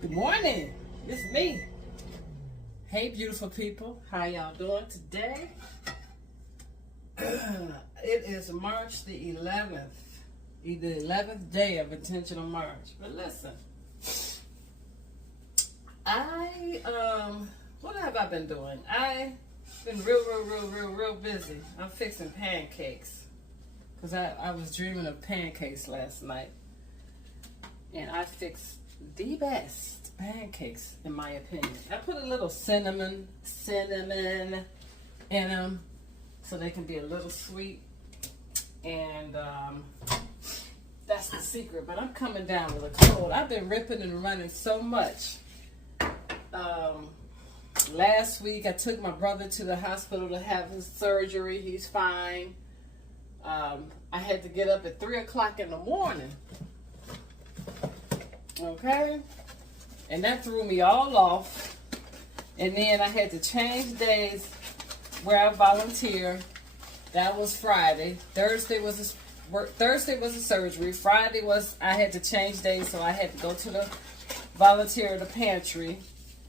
Good morning. It's me. Hey, beautiful people. How y'all doing today? It is March the 11th. The 11th day of Intentional March. But listen, what have I been doing? I've been real busy. I'm fixing pancakes. Because I was dreaming of pancakes last night. And I fixed the best pancakes, in my opinion. I put a little cinnamon in them so they can be a little sweet. And that's the secret. But I'm coming down with a cold. I've been ripping and running so much. Last week, I took my brother to the hospital to have his surgery. He's fine. I had to get up at 3 o'clock in the morning. Okay? And that threw me all off. And then I had to change days where I volunteer. That was Friday. Thursday was a surgery. Friday was, I had to change days, so I had to go to the volunteer at the pantry.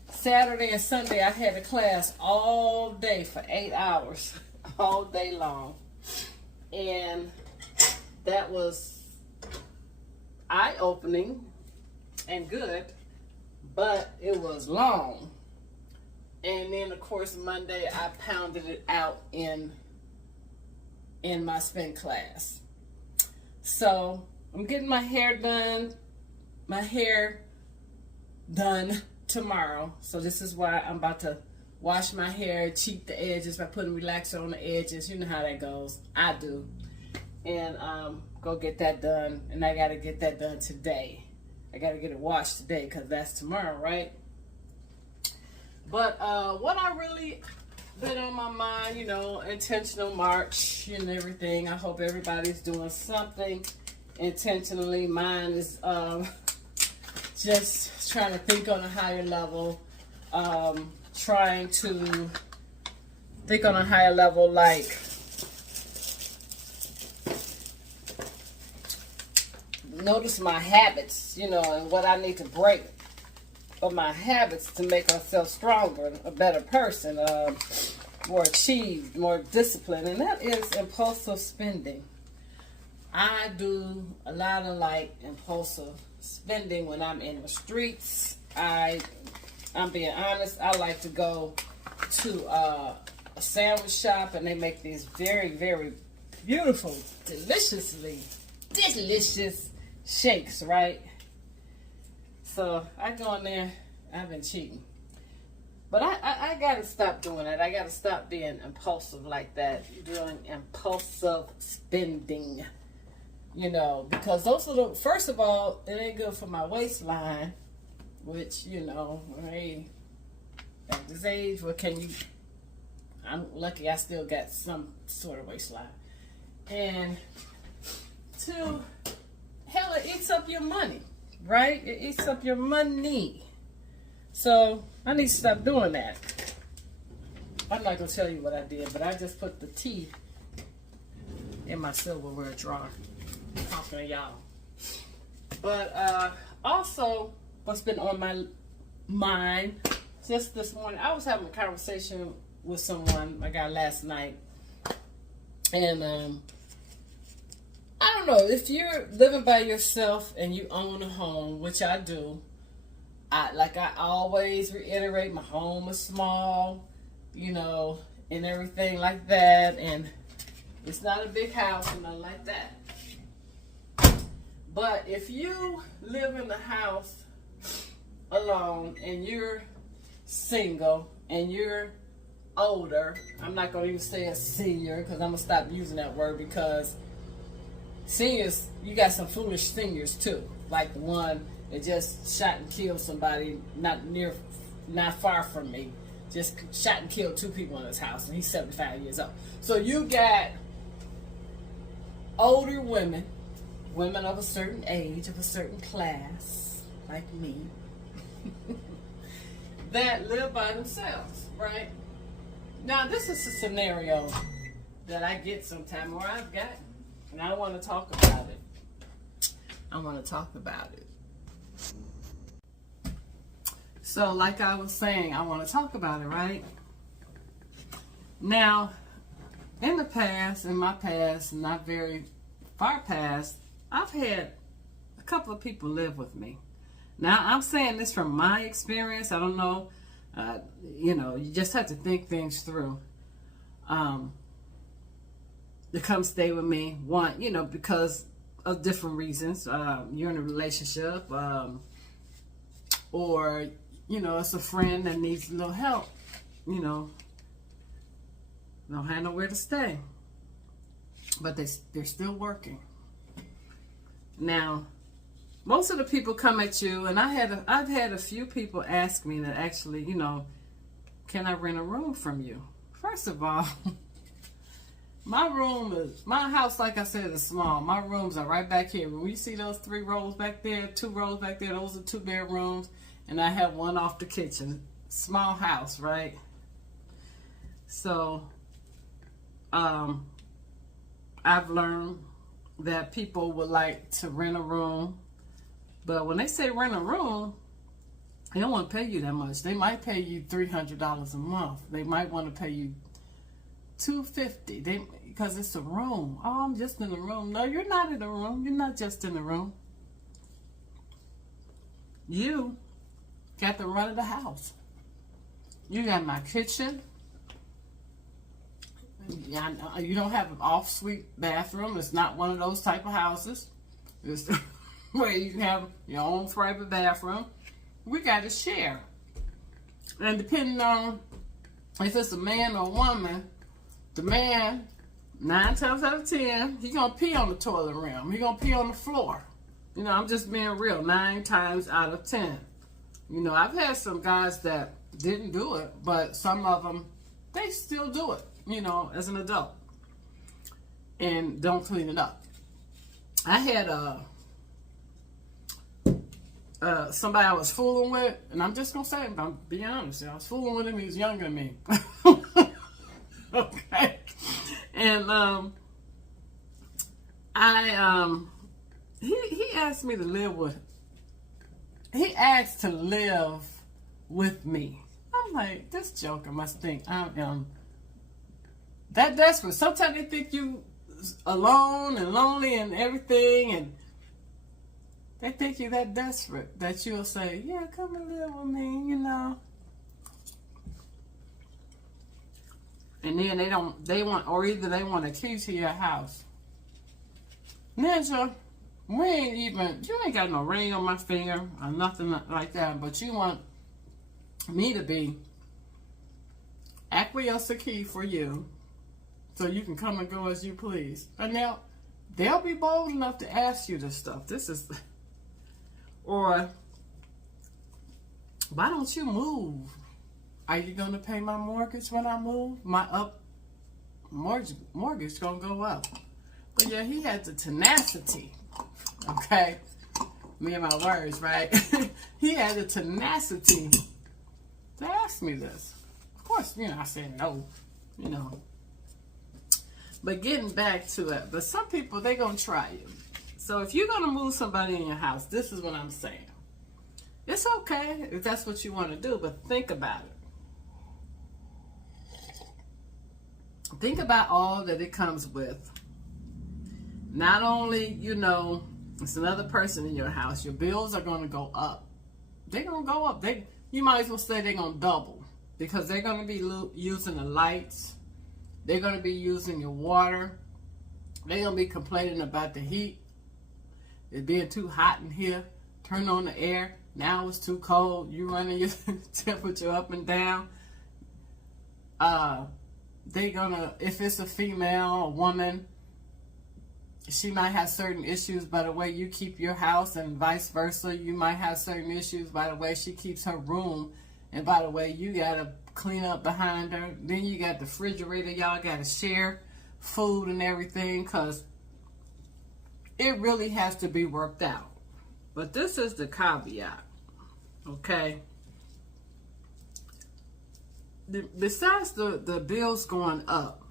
Saturday and Sunday, I had a class all day for 8 hours, all day long. And that was eye-opening and good, but it was long. And then, of course, Monday, I pounded it out in my spin class. So, I'm getting my hair done tomorrow. So this is why I'm about to wash my hair, cheat the edges by putting relaxer on the edges. You know how that goes. I do. And go get that done. And I got to get that done today. I got to get it washed today because that's tomorrow, right? But what I really been on my mind, you know, intentional March and everything. I hope everybody's doing something intentionally. Mine is just trying to think on a higher level, trying to think on a higher level, like notice my habits, you know, and what I need to break of my habits to make myself stronger, a better person, more achieved, more disciplined, and that is impulsive spending. I do a lot of like impulsive spending when I'm in the streets. I'm being honest, I like to go to a sandwich shop and they make these very, very beautiful, delicious shakes, right? So I go in there, I've been cheating. But I gotta stop doing that. I gotta stop being impulsive like that, doing impulsive spending. You know, because those little, first of all, it ain't good for my waistline, which, you know, hey, at this age, what can you, I'm lucky I still got some sort of waistline. And two, hell, it eats up your money, right? It eats up your money. So I need to stop doing that. I'm not going to tell you what I did, but I just put the tea in my silverware drawer. Talking to y'all. But also, what's been on my mind just this morning, I was having a conversation with someone I got last night. And I don't know, if you're living by yourself and you own a home, which I do, I always reiterate, my home is small, you know, and everything like that, and it's not a big house and nothing like that. But if you live in the house alone and you're single and you're older, I'm not going to even say a senior because I'm going to stop using that word, because seniors, you got some foolish seniors too, like the one that just shot and killed somebody not far from me. Just shot and killed 2 people in his house, and he's 75 years old. So you got older women of a certain age, of a certain class, like me, that live by themselves, right? Now, this is a scenario that I get sometime, or I've gotten, and I want to talk about it. So like I was saying, I want to talk about it, right? Now, in the past, in my past, not very far past, I've had a couple of people live with me. Now, I'm saying this from my experience. I don't know. You just have to think things through. To come stay with me, because of different reasons. You're in a relationship, or, it's a friend that needs a little help, don't have nowhere to stay. But they're still working. Now, most of the people come at you, and I've had a few people ask me that actually, can I rent a room from you? First of all, my house, like I said, is small. My rooms are right back here. When you see those 3 rows back there, 2 rows back there, those are 2 bedrooms, and I have one off the kitchen. Small house, right? So, I've learned that people would like to rent a room, but when they say rent a room, they don't want to pay you that much. They might pay you $300 a month. They might want to pay you $250 because it's a room. Oh, I'm just in the room. No, you're not in the room. You're not just in the room. You got the run of the house. You got my kitchen. You don't have an off-suite bathroom. It's not one of those type of houses. It's where you can have your own private bathroom. We got to share. And depending on if it's a man or a woman, the man, 9 times out of 10, he gonna pee on the toilet rim. He gonna pee on the floor. I'm just being real. 9 times out of 10. I've had some guys that didn't do it, but some of them, they still do it, as an adult. And don't clean it up. I had somebody I was fooling with, and I'm just gonna say, I'm being honest, I was fooling with him. He was younger than me. Okay, and he asked me to live with. He asked to live with me. I'm like, this joker must think I am that desperate. Sometimes they think you alone and lonely and everything, and they think you're that desperate that you'll say, yeah, come and live with me, And then they want a key to your house. Ninja, you ain't got no ring on my finger or nothing like that, but you want me to be acquiesce a key for you so you can come and go as you please. And now, they'll be bold enough to ask you this stuff. Or, why don't you move? Are you going to pay my mortgage when I move? My mortgage going to go up. But yeah, he had the tenacity. Okay? Me and my words, right? He had the tenacity to ask me this. Of course, I said no, But getting back to it, but some people, they're going to try you. So if you're going to move somebody in your house, this is what I'm saying. It's okay if that's what you want to do, but think about it. Think about all that it comes with. Not only, it's another person in your house. Your bills are going to go up. They're going to go up. You might as well say they're going to double. Because they're going to be using the lights. They're going to be using your water. They're going to be complaining about the heat. It's being too hot in here. Turn on the air. Now it's too cold. You running your temperature up and down. They're gonna, if it's a female, a woman, she might have certain issues by the way you keep your house, and vice versa. You might have certain issues by the way she keeps her room, and by the way you gotta clean up behind her. Then you got the refrigerator. Y'all gotta share food and everything, because it really has to be worked out. But this is the caveat, okay? Besides the bills going up,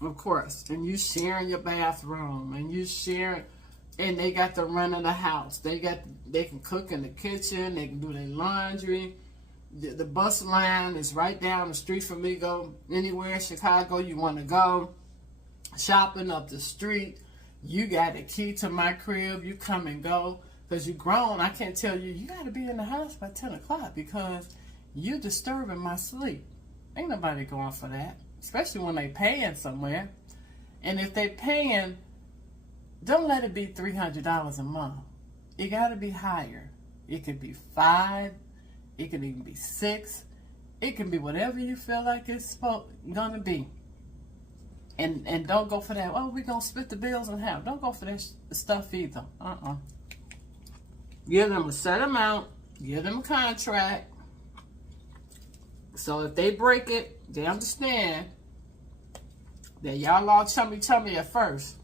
of course, and you sharing your bathroom, and you sharing, and they got the run of the house. They can cook in the kitchen. They can do their laundry. The bus line is right down the street from me. Go anywhere in Chicago you want to go. Shopping up the street. You got a key to my crib. You come and go. Because you're grown, I can't tell you, you got to be in the house by 10 o'clock because you're disturbing my sleep. Ain't nobody going for that. Especially when they paying somewhere. And if they paying, don't let it be $300 a month. It got to be higher. It could be 5. It could even be 6. It can be whatever you feel like it's going to be. And don't go for that, oh, we're going to split the bills in half. Don't go for that stuff either. Give them a set amount. Give them a contract. So if they break it, they understand that y'all all chummy at first.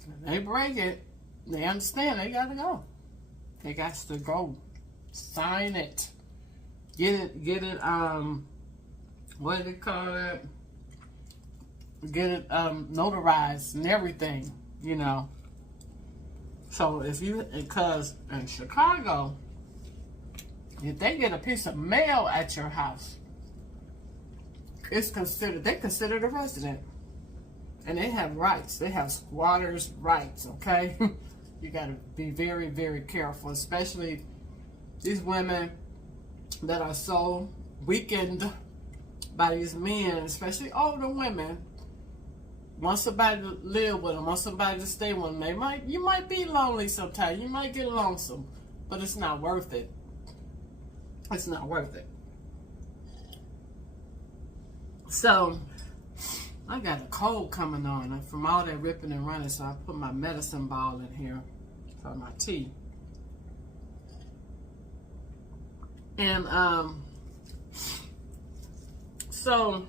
If they break it, they understand they got to go. They got to go. Sign it. Get it, what do they call it? Get it notarized and everything, you know. So because in Chicago, if they get a piece of mail at your house, they considered a resident. And they have rights. They have squatters' rights, okay? You got to be very, very careful, especially these women that are so weakened by these men, especially older women. Want somebody to live with them, want somebody to stay with them. You might be lonely sometimes. You might get lonesome, but it's not worth it. It's not worth it. So, I got a cold coming on from all that ripping and running, so I put my medicine ball in here for my tea. And, so,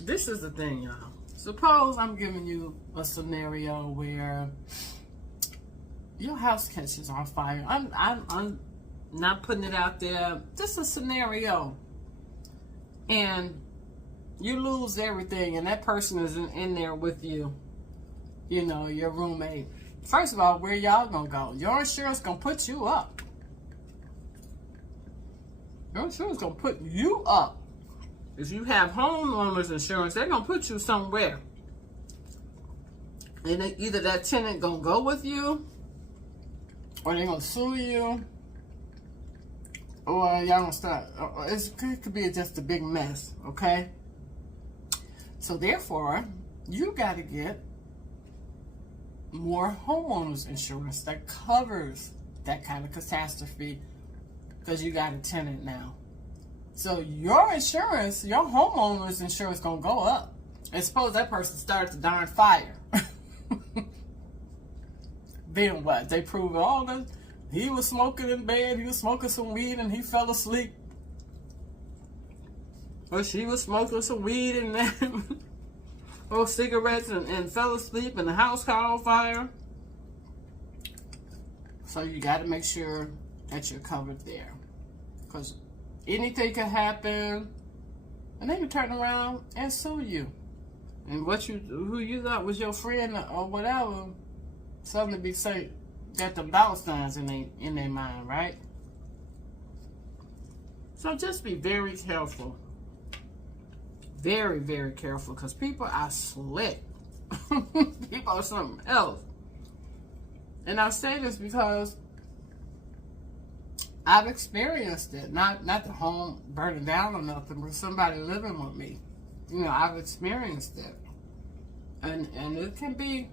this is the thing, y'all. Suppose I'm giving you a scenario where your house catches on fire. I'm not putting it out there. Just a scenario. And you lose everything, and that person is in there with you. You know, your roommate. First of all, where y'all gonna go? Your insurance gonna put you up. Your insurance gonna put you up. If you have homeowners insurance, they're going to put you somewhere. And either that tenant going to go with you, or they're going to sue you, or y'all going to start. It could be just a big mess, okay? So therefore, you got to get more homeowners insurance that covers that kind of catastrophe because you got a tenant now. So your insurance, your homeowner's insurance gonna go up. And suppose that person started the darn fire. Then what? They prove all that he was smoking in bed, he was smoking some weed and he fell asleep. Or she was smoking some weed and then or cigarettes and fell asleep and the house caught on fire. So you gotta make sure that you're covered there. Because anything can happen, and they can turn around and sue you. And who you thought was your friend or whatever, suddenly be say got them dollar signs in their mind, right? So just be very careful, very, very careful, because people are slick. People are something else. And I say this because I've experienced it. Not the home burning down or nothing, but somebody living with me. You know, I've experienced it. And it can be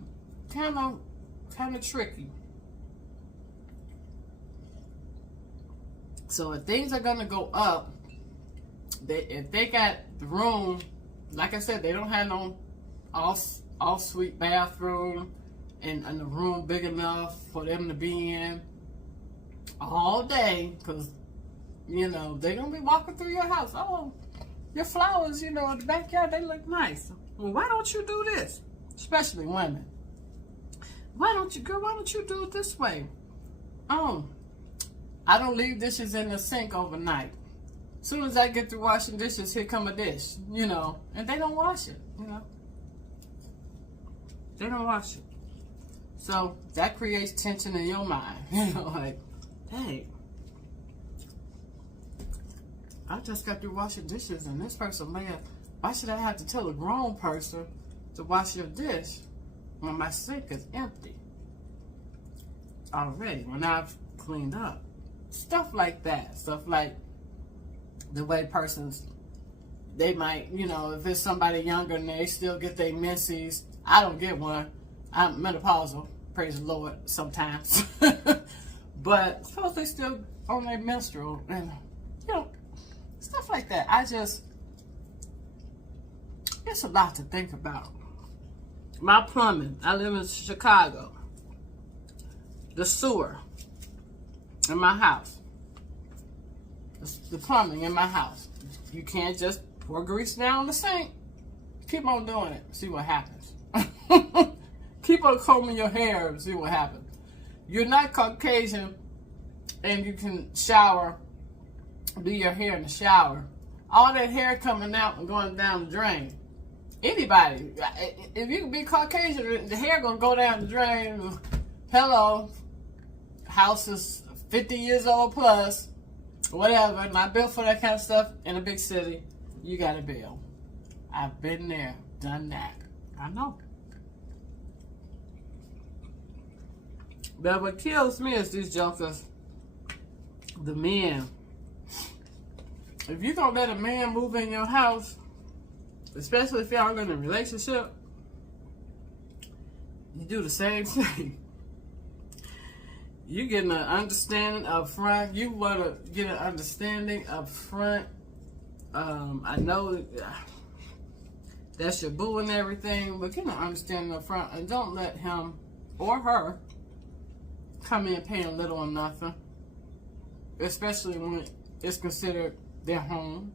kind of tricky. So if things are gonna go up, if they got the room, like I said, they don't have no all suite bathroom and the room big enough for them to be in all day, because, you know, they're going to be walking through your house. Oh, your flowers, you know, in the backyard, they look nice. Well, why don't you do this? Especially women. Why don't you do it this way? Oh, I don't leave dishes in the sink overnight. As soon as I get through washing dishes, here come a dish, you know, and they don't wash it, you know. They don't wash it. So that creates tension in your mind. You know, like, hey, I just got through washing dishes and this person, man, why should I have to tell a grown person to wash your dish when my sink is empty already, when I've cleaned up? Stuff like that. Stuff like the way persons, they might, you know, if it's somebody younger and they still get their menses. I don't get one. I'm menopausal, praise the Lord, sometimes. But suppose they still on their menstrual and, you know, stuff like that. It's a lot to think about. My plumbing, I live in Chicago. The sewer in my house. The plumbing in my house. You can't just pour grease down the sink. Keep on doing it. See what happens. Keep on combing your hair and see what happens. You're not Caucasian and you can shower, do your hair in the shower. All that hair coming out and going down the drain. Anybody, if you can be Caucasian, the hair gonna go down the drain. Hello, house is 50 years old plus, whatever. Not built for that kind of stuff in a big city. You got a bill. I've been there, done that. I know. But what kills me is these jokers, the men. If you don't let a man move in your house, especially if y'all in a relationship, you do the same thing. You get an understanding up front. You want to get an understanding up front. I know that's your boo and everything, but get an understanding up front and don't let him or her come in paying little or nothing, especially when it's considered their home.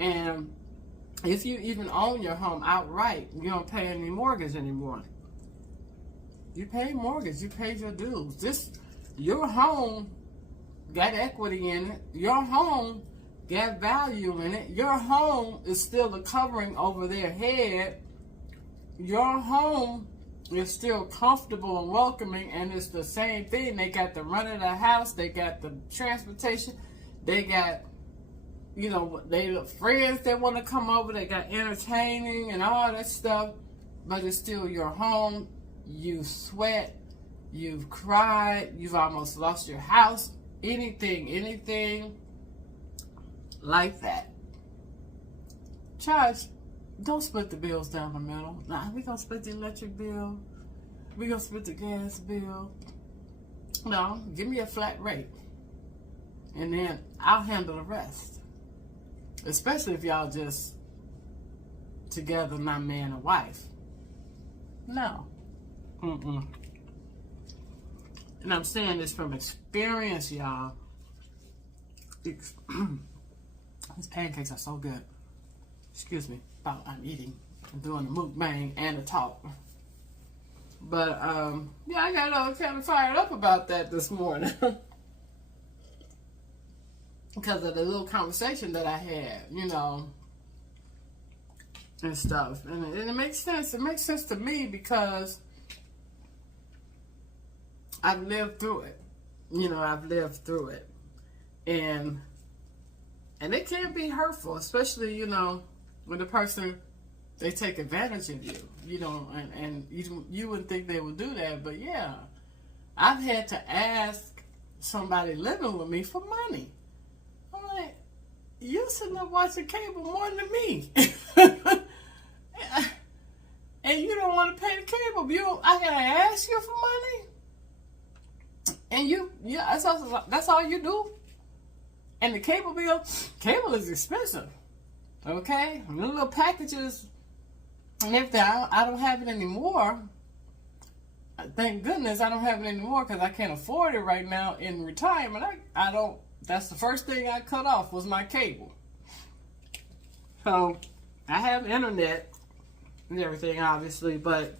And if you even own your home outright, you don't pay any mortgage anymore. You pay mortgage, you paid your dues. Your home got equity in it. Your home got value in it. Your home is still a covering over their head. Your home is still comfortable and welcoming, and it's the same thing. They got the run of the house, they got the transportation, they got, you know, they the friends that want to come over, they got entertaining and all that stuff, but it's still your home. You sweat, you've cried, you've almost lost your house, anything like that. Charge, don't split the bills down the middle. Nah, we gonna split the electric bill, we gonna split the gas bill. No, give me a flat rate, and then I'll handle the rest. Especially if y'all just together, not man and wife. No. And I'm saying this from experience, y'all. These pancakes are so good. Excuse me about I'm eating. I'm doing a mukbang and a talk. But yeah, I got kind of fired up about that this morning. Because of the little conversation that I had, you know, and stuff. And it makes sense. It makes sense to me because I've lived through it. You know, I've lived through it. And it can be hurtful, especially, you know, when the person, they take advantage of you, you know, and you wouldn't think they would do that. But yeah, I've had to ask somebody living with me for money. I'm like, you sitting up watching cable more than me. And you don't want to pay the cable bill. I gotta ask you for money. And that's all you do. And the cable is expensive. Okay? And the little packages and everything, I don't have it anymore. Thank goodness I don't have it anymore because I can't afford it right now in retirement. I don't, that's the first thing I cut off was my cable. So, I have internet and everything, obviously, but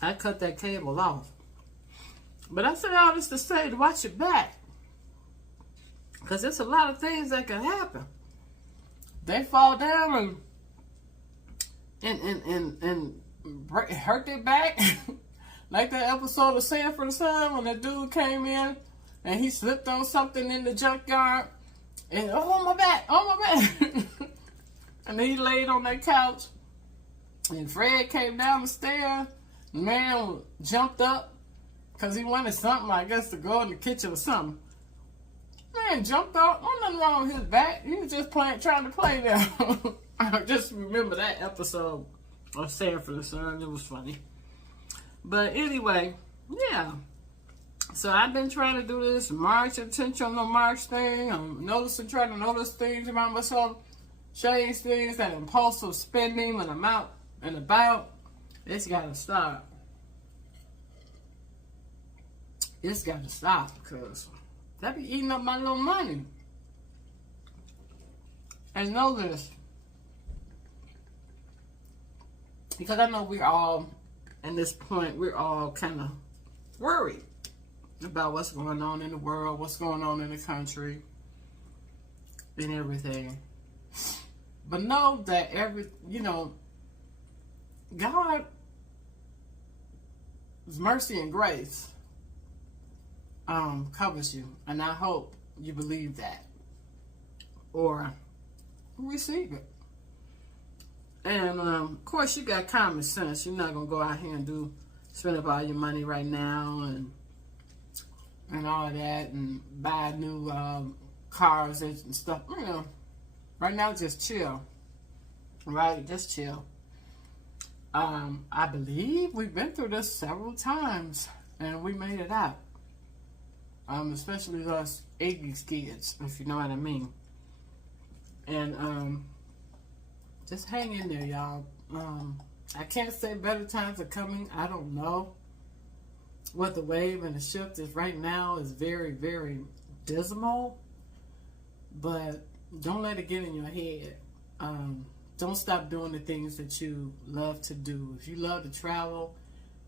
I cut that cable off. But I said all this to say to watch your back. Because there's a lot of things that can happen. They fall down and hurt their back. Like that episode of Sanford and Son when the dude came in and he slipped on something in the junkyard. And, oh, my back. And then he laid on that couch. And Fred came down the stairs. The man jumped up because he wanted something, I guess, to go in the kitchen or something. Man jumped up. Oh, nothing wrong with his back. He was just trying to play there. I just remember that episode of Sanford and Son. It was funny. But anyway, yeah. So I've been trying to do this intentional March thing. I'm trying to notice things about myself, change things, that impulsive spending when I'm out and about. It's got to stop. It's got to stop because that be eating up my little money. And know this, because I know we're all, at this point, we're all kind of worried about what's going on in the world, what's going on in the country, and everything. But know that God's mercy and grace covers you, and I hope you believe that or receive it. And of course, you got common sense. You're not gonna go out here and spend up all your money right now and all of that and buy new cars and stuff. Right now, just chill. Right, just chill. I believe we've been through this several times and we made it out. Especially us 80s kids, if you know what I mean. And just hang in there, y'all. I can't say better times are coming. I don't know what the wave and the shift is right now. Is very, very dismal. But don't let it get in your head. Don't stop doing the things that you love to do. If you love to travel,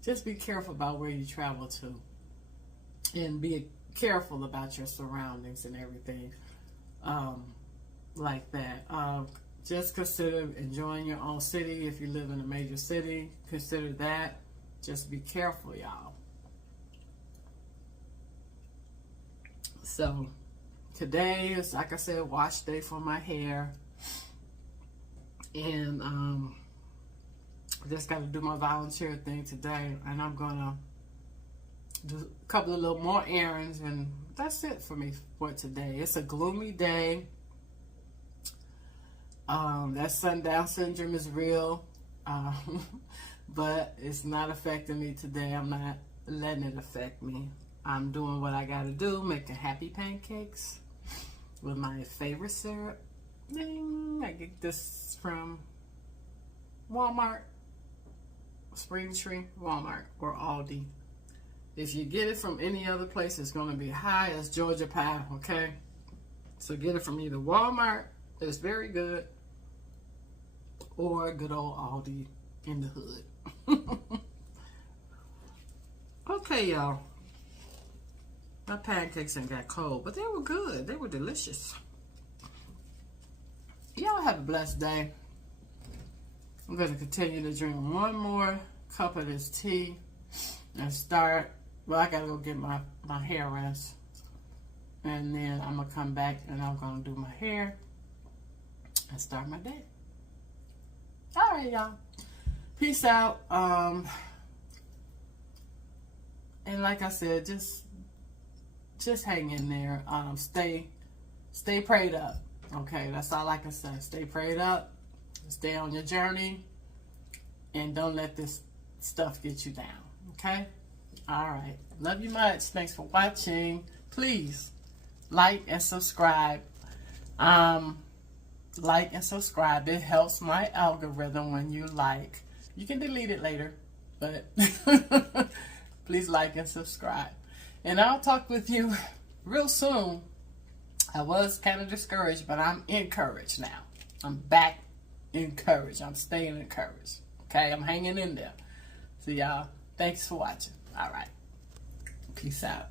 just be careful about where you travel to. And be careful about your surroundings and everything like that. Just consider enjoying your own city. If you live in a major city, consider that. Just be careful, y'all. So today is, like I said, wash day for my hair. And I just got to do my volunteer thing today. And I'm going to do a couple of little more errands. And that's it for me for today. It's a gloomy day. That sundown syndrome is real. But it's not affecting me today. I'm not letting it affect me. I'm doing what I got to do, making happy pancakes with my favorite syrup. I get this from Walmart, Spring Tree, Walmart, or Aldi. If you get it from any other place, it's going to be high as Georgia pie, okay? So get it from either Walmart, it's very good, or good old Aldi in the hood. Okay, y'all. My pancakes ain't got cold, but they were good. They were delicious. Y'all have a blessed day. I'm going to continue to drink one more cup of this tea and start. Well, I got to go get my hair rest. And then I'm going to come back and I'm going to do my hair and start my day. All right, y'all. Peace out. And like I said, just hang in there. Stay prayed up. Okay, that's all I can say. Stay prayed up. Stay on your journey. And don't let this stuff get you down. Okay? All right. Love you much. Thanks for watching. Please like and subscribe. Like and subscribe. It helps my algorithm when you like. You can delete it later. But please like and subscribe. And I'll talk with you real soon. I was kind of discouraged, but I'm encouraged now. I'm back encouraged. I'm staying encouraged. Okay, I'm hanging in there. So y'all, thanks for watching. All right. Peace out.